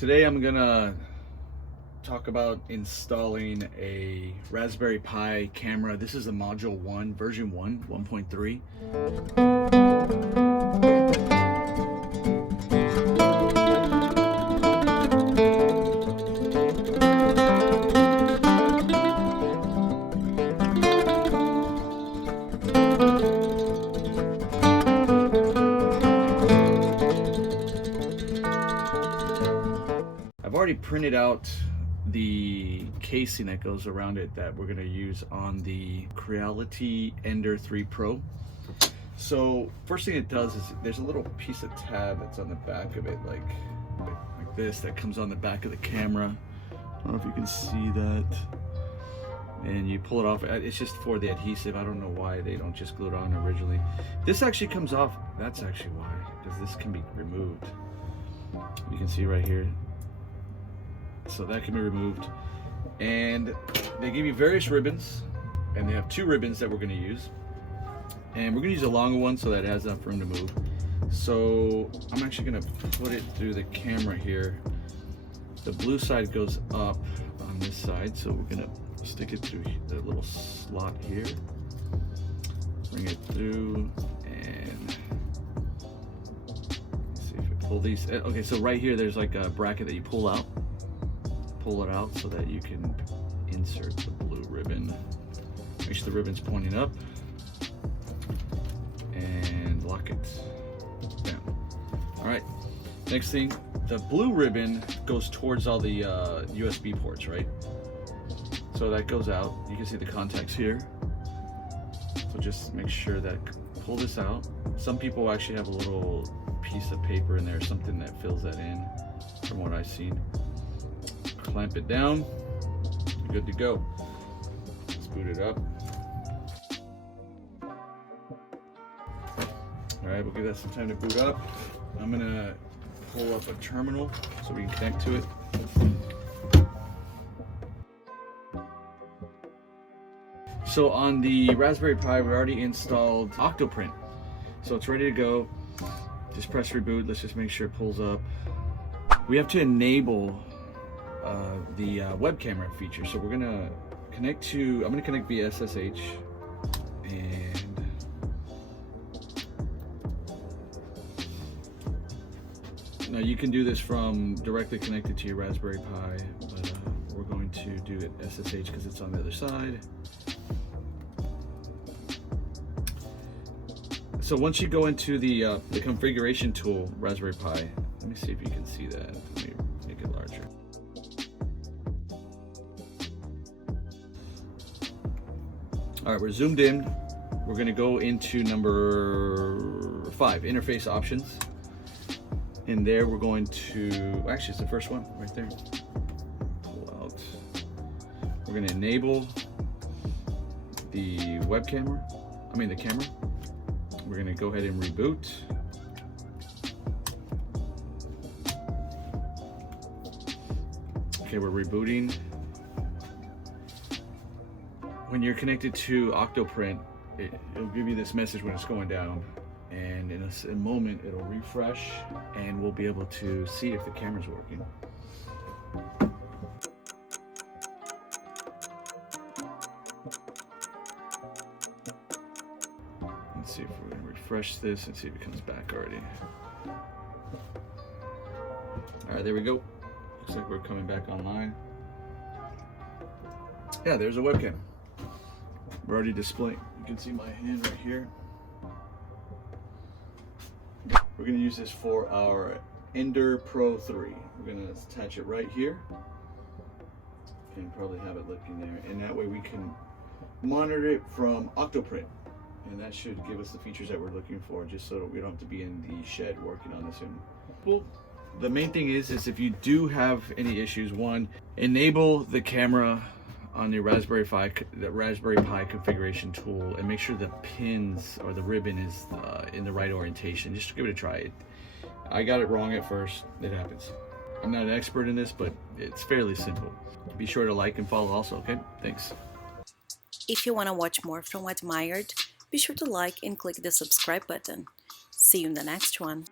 Today I'm gonna talk about installing a Raspberry Pi camera. This is a Module 1, version 1, 1.3. I've already printed out the casing that goes around it that we're going to use on the Creality Ender 3 Pro. So first thing it does is there's a little piece of tab that's on the back of it, like this, that comes on the back of the camera. I don't know if you can see that. And you pull it off. It's just for the adhesive. I don't know why they don't just glue it on originally. This actually comes off. That's actually why, because this can be removed. You can see right here. So that can be removed, and they give you various ribbons, and they have two ribbons that we're going to use, and we're going to use a longer one so that it has enough room to move. So I'm actually going to put it through the camera here. The blue side goes up on this side, so we're going to stick it through the little slot here, bring it through, and let's see if I pull these. Okay, so right here there's like a bracket that you pull out. Pull it out so that you can insert the blue ribbon. Make sure the ribbon's pointing up and lock it down. All right, next thing, the blue ribbon goes towards all the USB ports, right? So that goes out. You can see the contacts here. So just make sure that, pull this out. Some people actually have a little piece of paper in there, something that fills that in, from what I've seen. Clamp it down, you're good to go. Let's boot it up. All right, we'll give that some time to boot up. I'm gonna pull up a terminal so we can connect to it. So on the Raspberry Pi, we already installed Octoprint. So it's ready to go. Just press reboot. Let's just make sure it pulls up. We have to enable the web camera feature. So we're gonna connect to, I'm gonna connect via SSH, and now you can do this from directly connected to your Raspberry Pi, but we're going to do it SSH because it's on the other side. So once you go into the configuration tool, Raspberry Pi, let me see if you can see that. Let me make it larger. All right, we're zoomed in. We're gonna go into number 5, interface options. In there, we're going to, actually it's the first one right there. Pull out. We're gonna enable the web camera, the camera. We're gonna go ahead and reboot. Okay, we're rebooting. When you're connected to Octoprint, it'll give you this message when it's going down, and in a moment it'll refresh and we'll be able to see if the camera's working. Let's see if we're going to refresh this and see if it comes back already. All right, there we go. Looks like we're coming back online. Yeah, there's a webcam. We're already displaying. You can see my hand right here. We're going to use this for our Ender Pro 3. We're going to attach it right here. You can probably have it looking there, and that way we can monitor it from Octoprint, and that should give us the features that we're looking for, just so that we don't have to be in the shed working on this. Well, the main thing is if you do have any issues, one, enable the camera on your Raspberry Pi configuration tool, and make sure the pins or the ribbon is in the right orientation. Just give it a try. I got it wrong at first. It happens. I'm not an expert in this, but it's fairly simple. Be sure to like and follow also, okay? Thanks. If you want to watch more from Admired, be sure to like and click the subscribe button. See you in the next one.